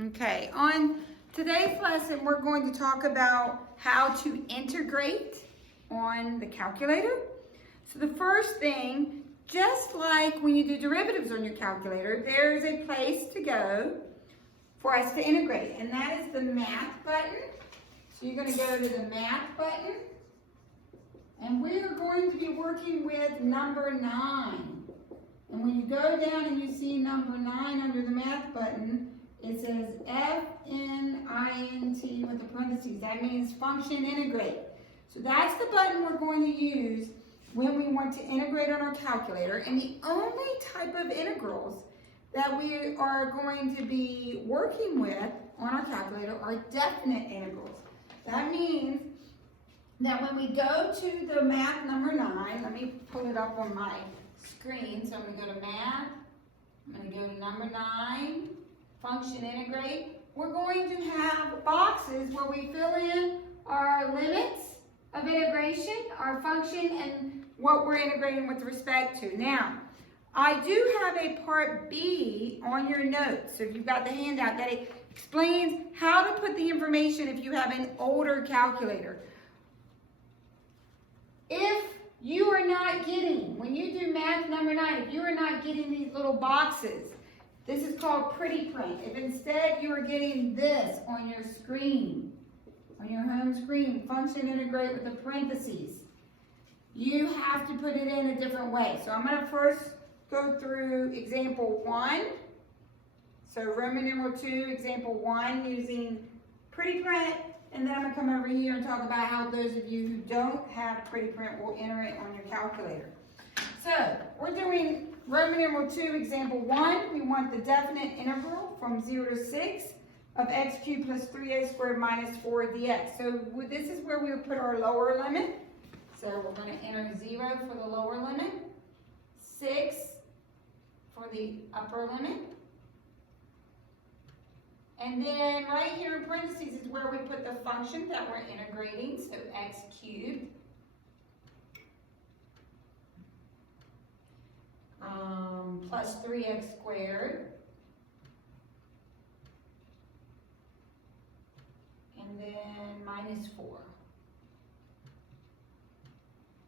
Okay, on today's lesson, we're going to talk about how to integrate on the calculator. So the first thing, just like when you do derivatives on your calculator, there's a place to go for us to integrate, and that is the math button. So you're going to go to the math button, and we are going to be working with number 9. And when you go down and you see number 9 under the math button, it says FNINT with the parentheses. That means function integrate. So that's the button we're going to use when we want to integrate on our calculator. And the only type of integrals that we are going to be working with on our calculator are definite integrals. That means that when we go to the math number 9, let me pull it up on my screen. So I'm going to go to math. I'm going to go to number 9. Function integrate. We're going to have boxes where we fill in our limits of integration, our function, and what we're integrating with respect to. Now, I do have a part B on your notes. So if you've got the handout, that it explains how to put the information if you have an older calculator. If you are not getting, when you do math number 9, if you are not getting these little boxes, this is called pretty print. If instead you are getting this on your screen, on your home screen, function integrate with the parentheses, you have to put it in a different way. So I'm going to first go through example 1. So Roman numeral 2, example 1 using pretty print. And then I'm going to come over here and talk about how those of you who don't have pretty print will enter it on your calculator. So we're doing Roman numeral 2, example 1. We want the definite integral from 0 to 6 of x cubed plus 3x squared minus 4 dx. So this is where we would put our lower limit. So we're going to enter 0 for the lower limit, 6 for the upper limit. And then right here in parentheses is where we put the function that we're integrating, so x cubed plus 3x squared, and then minus 4.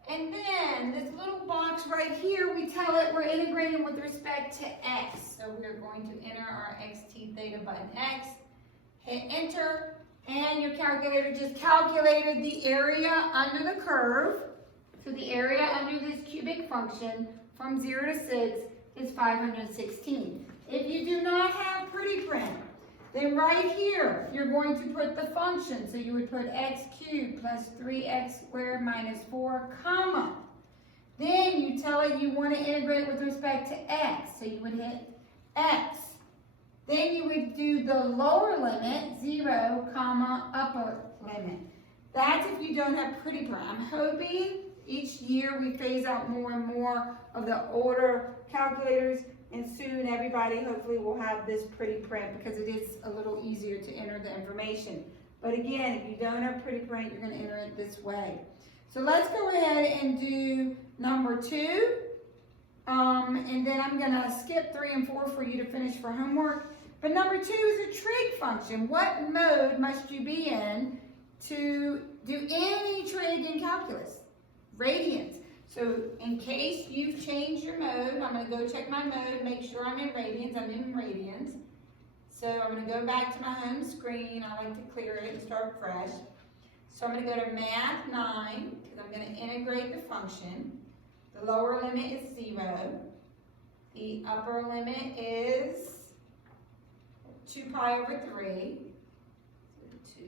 And then this little box right here, we tell it we're integrating with respect to x. So we're going to enter our xt theta button x, hit enter, and your calculator just calculated the area under the curve. So the area under this cubic function from 0 to 6 is 516. If you do not have pretty print, then right here, you're going to put the function. So you would put x cubed plus 3x squared minus 4, comma. Then you tell it you want to integrate with respect to x. So you would hit x. Then you would do the lower limit, 0, comma, upper limit. That's if you don't have pretty print. I'm hoping each year we phase out more and more of the older calculators, and soon everybody hopefully will have this pretty print because it is a little easier to enter the information. But again, if you don't have pretty print, you're going to enter it this way. So let's go ahead and do number 2. And then I'm going to skip 3 and 4 for you to finish for homework. But number 2 is a trig function. What mode must you be in to do any trig in calculus? Radians. So in case you've changed your mode, I'm going to go check my mode, make sure I'm in radians. I'm in radians. So I'm going to go back to my home screen. I like to clear it and start fresh. So I'm going to go to math 9 because I'm going to integrate the function. The lower limit is 0. The upper limit is 2 pi over 3. So 2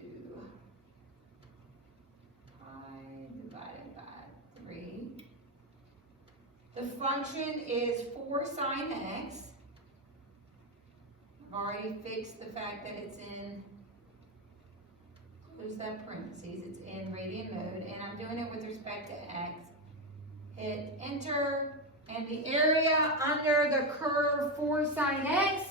pi divided by 3. The function is 4 sine x. I've already fixed the fact that it's in, close that parentheses, it's in radian mode, and I'm doing it with respect to x. Hit enter, and the area under the curve 4 sine x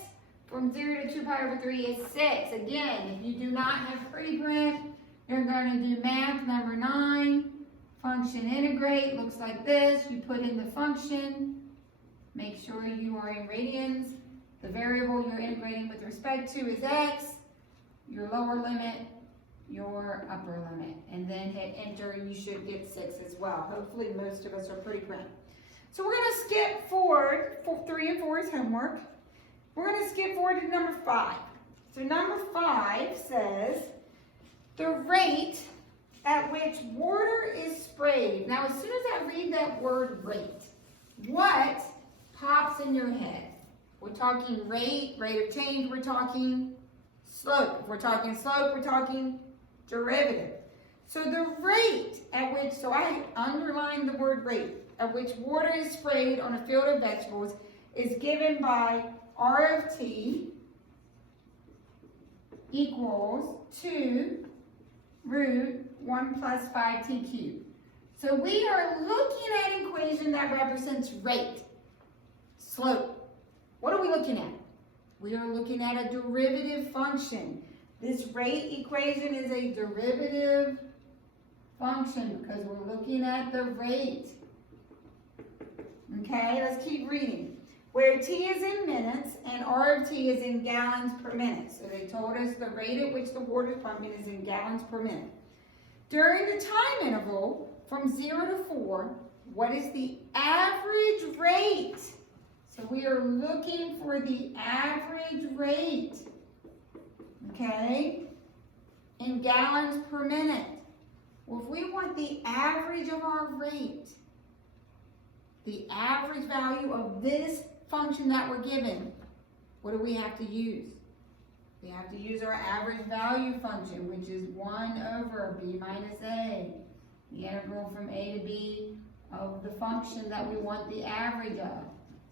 from 0 to 2 pi over 3 is 6. Again, if you do not have pretty print, you're going to do math number 9. Function integrate looks like this. You put in the function. Make sure you are in radians. The variable you're integrating with respect to is x, your lower limit, your upper limit. And then hit enter and you should get 6 as well. Hopefully most of us are pretty great. So we're going to skip forward. 3 and 4 is homework. We're going to skip forward to number 5. So number 5 says the rate at which water is sprayed. Now as soon as I read that word rate, what pops in your head? We're talking rate of change, we're talking slope. If we're talking slope, we're talking derivative. So the rate at which, so I underlined the word rate, at which water is sprayed on a field of vegetables is given by R of t equals 2 root 1 plus 5t cubed. So we are looking at an equation that represents rate, slope. What are we looking at? We are looking at a derivative function. This rate equation is a derivative function because we're looking at the rate. Okay, let's keep reading. Where t is in minutes and R of t is in gallons per minute. So they told us the rate at which the water is pumping is in gallons per minute. During the time interval from 0 to 4, what is the average rate? So we are looking for the average rate, okay, in gallons per minute. Well, if we want the average of our rate, the average value of this function that we're given, what do we have to use? We have to use our average value function, which is 1 over b minus a, the integral from a to b of the function that we want the average of.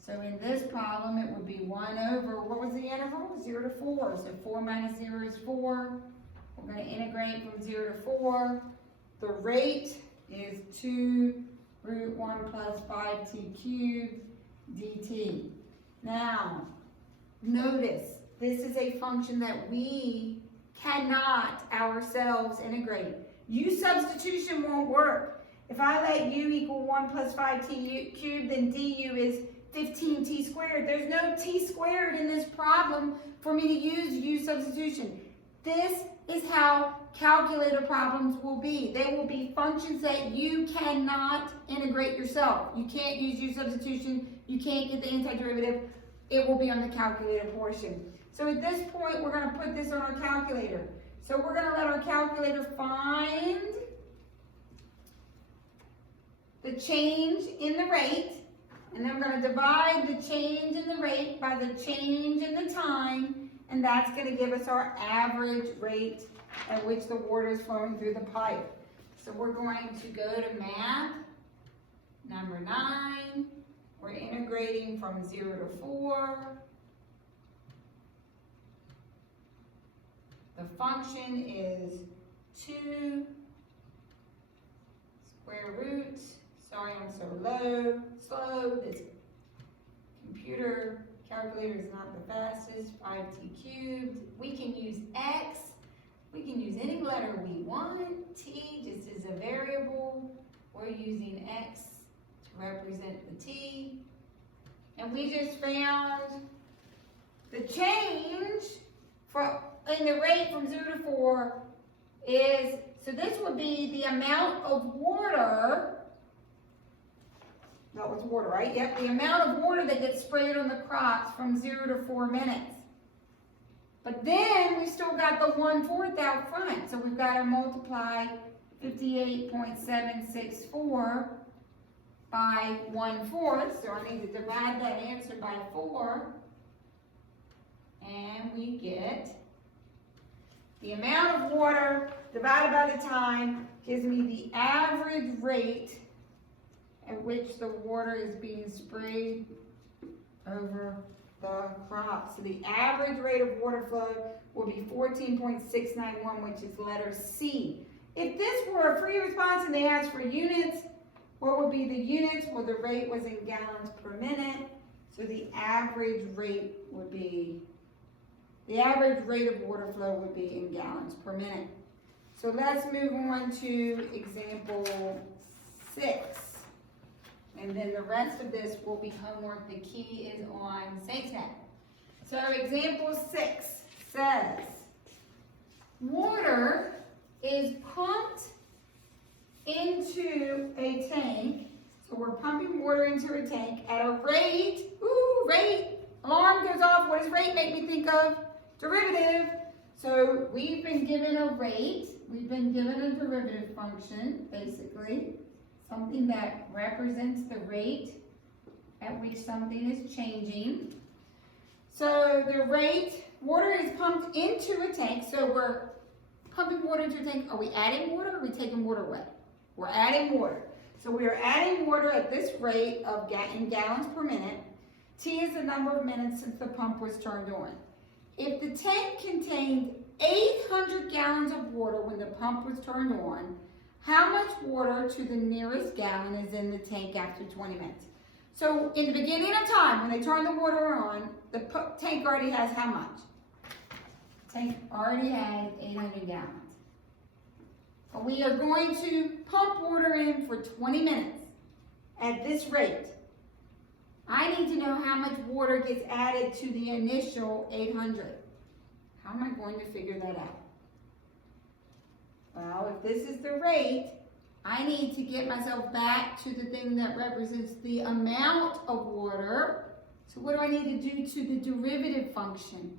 So in this problem, it would be 1 over, what was the interval? 0 to 4. So 4 minus 0 is 4. We're going to integrate from 0 to 4. The rate is 2 root 1 plus 5t cubed dt. Now, notice, this is a function that we cannot ourselves integrate. U substitution won't work. If I let u equal 1 plus 5t cubed, then du is 15t squared. There's no t squared in this problem for me to use u substitution. This is how calculator problems will be. They will be functions that you cannot integrate yourself. You can't use u substitution. You can't get the antiderivative. It will be on the calculator portion. So at this point, we're going to put this on our calculator. So we're going to let our calculator find the change in the rate. And then we're going to divide the change in the rate by the change in the time, and that's going to give us our average rate at which the water is flowing through the pipe. So we're going to go to math, number 9. We're integrating from 0 to 4. The function is 2 square root. Sorry, I'm so slow. This computer calculator is not the fastest. 5t cubed. We can use x. We can use any letter we want. T just is a variable. We're using x to represent the t. And we just found the change in the rate from 0 to 4 is, so this would be the amount of water. That was water, right? Yep, the amount of water that gets sprayed on the crops from 0 to 4 minutes. But then we still got the 1/4 out front. So we've got to multiply 58.764 by 1/4. So I need to divide that answer by 4. And we get the amount of water divided by the time gives me the average rate at which the water is being sprayed over the crop. So the average rate of water flow will be 14.691, which is letter C. If this were a free response and they asked for units, what would be the units? Well, the rate was in gallons per minute. So the average rate would be, the average rate of water flow would be in gallons per minute. So let's move on to example 6. And then the rest of this will be homework. The key is on SaintsNet. So example 6 says, water is pumped into a tank. So we're pumping water into a tank at a rate, rate, alarm goes off. What does rate make me think of? Derivative. So we've been given a rate, we've been given a derivative function, basically, something that represents the rate at which something is changing. So the rate, water is pumped into a tank, so we're pumping water into a tank. Are we adding water or are we taking water away? We're adding water. So we are adding water at this rate of in gallons per minute. T is the number of minutes since the pump was turned on. If the tank contained 800 gallons of water when the pump was turned on, how much water to the nearest gallon is in the tank after 20 minutes? So in the beginning of time, when they turn the water on, the tank already has how much? The tank already has 800 gallons. But we are going to pump water in for 20 minutes at this rate. I need to know how much water gets added to the initial 800. How am I going to figure that out? Well, if this is the rate, I need to get myself back to the thing that represents the amount of water. So what do I need to do to the derivative function?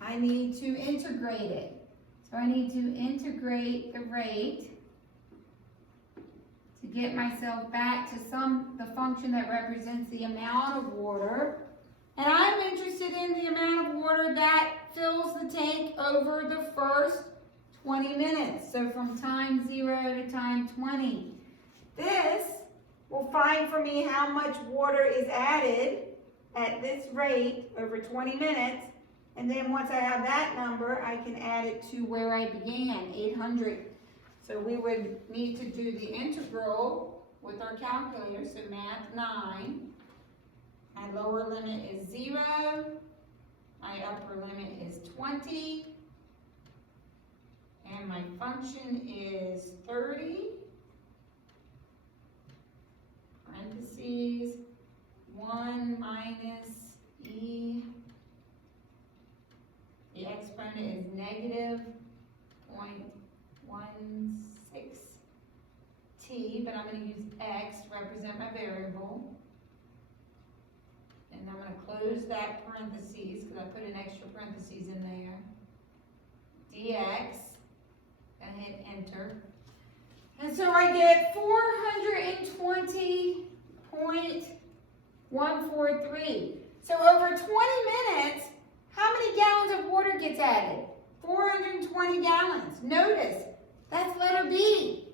I need to integrate it. So I need to integrate the rate to get myself back to the function that represents the amount of water. And I'm interested in the amount of water that fills the tank over the first 20 minutes. So from time 0 to time 20. This will find for me how much water is added at this rate over 20 minutes. And then once I have that number, I can add it to where I began, 800. So we would need to do the integral with our calculator. So math 9. My lower limit is 0. My upper limit is 20. And my function is 30. Parentheses, 1 minus e. The exponent is negative 0.16 t, but I'm going to use x to represent my variable. And I'm going to close that parentheses because I put an extra parentheses in there. dx, and hit enter. And so I get 420.143. So over 20 minutes, how many gallons of water gets added? 420 gallons. Notice, that's letter B.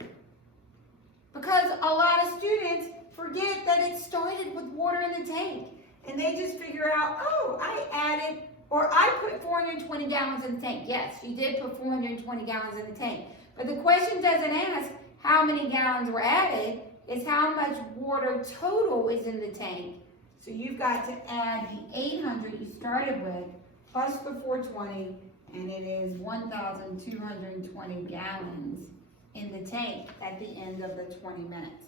Because a lot of students forget that it started with water in the tank. And they just figure out, oh, I added, or I put 420 gallons in the tank. Yes, you did put 420 gallons in the tank. But the question doesn't ask how many gallons were added. It's how much water total is in the tank. So you've got to add the 800 you started with, plus the 420, and it is 1,220 gallons in the tank at the end of the 20 minutes.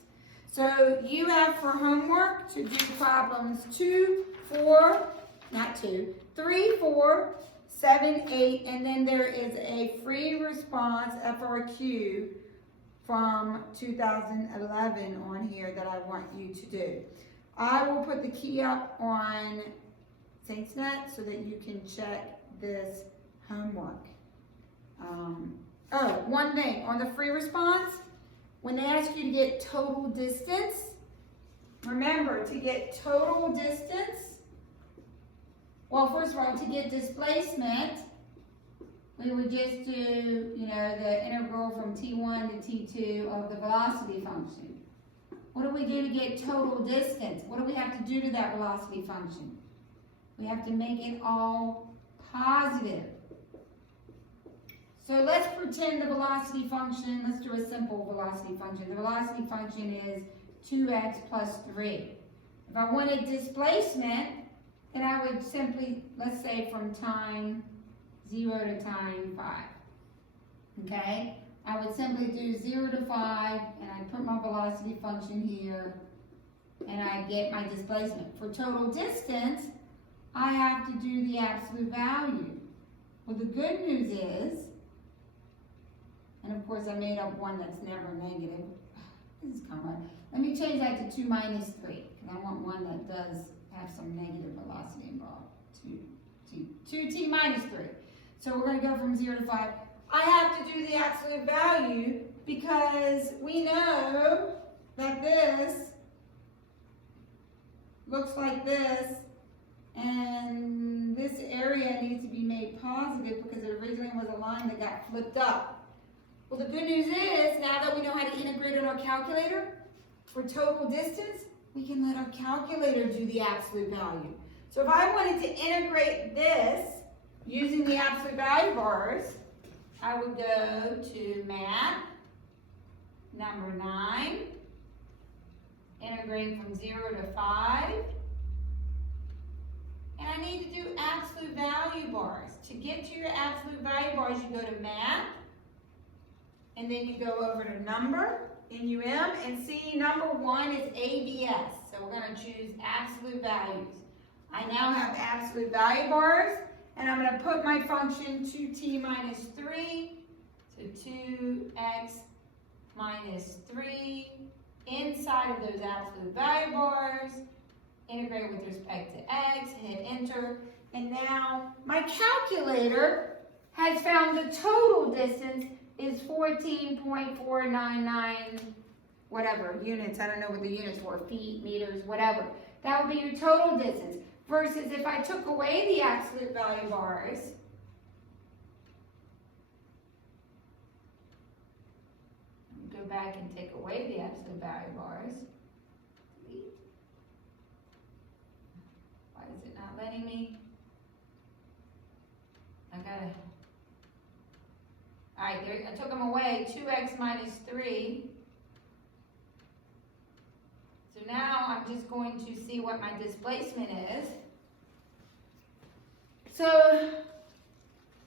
So you have for homework to do problems 3, 4, 7, 8, and then there is a free response FRQ from 2011 on here that I want you to do. I will put the key up on SaintsNet so that you can check this homework. One thing, on the free response, when they ask you to get total distance, remember to get total distance, well, first of all, to get displacement, we would just do, the integral from T1 to T2 of the velocity function. What do we do to get total distance? What do we have to do to that velocity function? We have to make it all positive. So let's pretend the velocity function, let's do a simple velocity function. The velocity function is 2x plus 3. If I wanted displacement, then I would simply, let's say from time 0 to time 5. Okay? I would simply do 0 to 5, and I'd put my velocity function here, and I get my displacement. For total distance, I have to do the absolute value. Well, the good news is, and of course I made up one that's never negative. This is kind of hard. Let me change that to 2 minus 3, because I want one that does have some negative velocity involved. 2t minus 3. So we're going to go from 0 to 5. I have to do the absolute value because we know that this looks like this, and this area needs to be made positive because it originally was a line that got flipped up. Well, the good news is, now that we know how to integrate on our calculator for total distance, we can let our calculator do the absolute value. So if I wanted to integrate this using the absolute value bars, I would go to Math, number 9, integrate from 0 to 5, and I need to do absolute value bars. To get to your absolute value bars, you go to Math, and then you go over to Number, NUM, and see number 1 is ABS. So we're going to choose absolute values. I now have absolute value bars, and I'm going to put my function 2t minus 3, so 2x minus 3 inside of those absolute value bars, integrate with respect to x, hit enter, and now my calculator has found the total distance is 14.499 whatever units. I don't know what the units were, feet, meters, whatever. That would be your total distance. Versus if I took away the absolute value bars, go back and take away the absolute value bars. Why is it not letting me? I gotta. All right, there, I took them away, 2x minus 3. So now I'm just going to see what my displacement is. So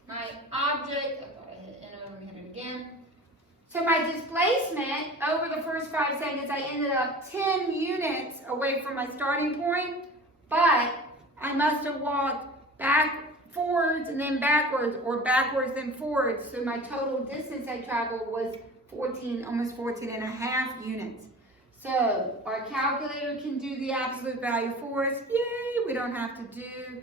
my object, I thought I hit enter and hit it again. So my displacement over the first 5 seconds, I ended up 10 units away from my starting point, but I must have walked forwards and then backwards, or backwards then forwards. So my total distance I traveled was almost 14 and a half units. So our calculator can do the absolute value for us. Yay! We don't have to do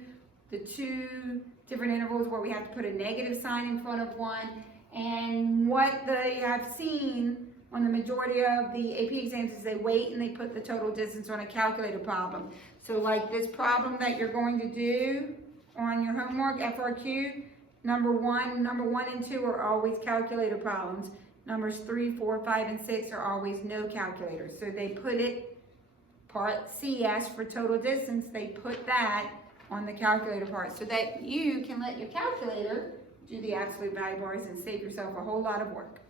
the 2 different intervals where we have to put a negative sign in front of one. And what they have seen on the majority of the AP exams is they wait and they put the total distance on a calculator problem. So like this problem that you're going to do on your homework, FRQ, number one and 2 are always calculator problems. Numbers 3, 4, 5, and 6 are always no calculators. So they put it, part CS for total distance, they put that on the calculator part so that you can let your calculator do the absolute value bars and save yourself a whole lot of work.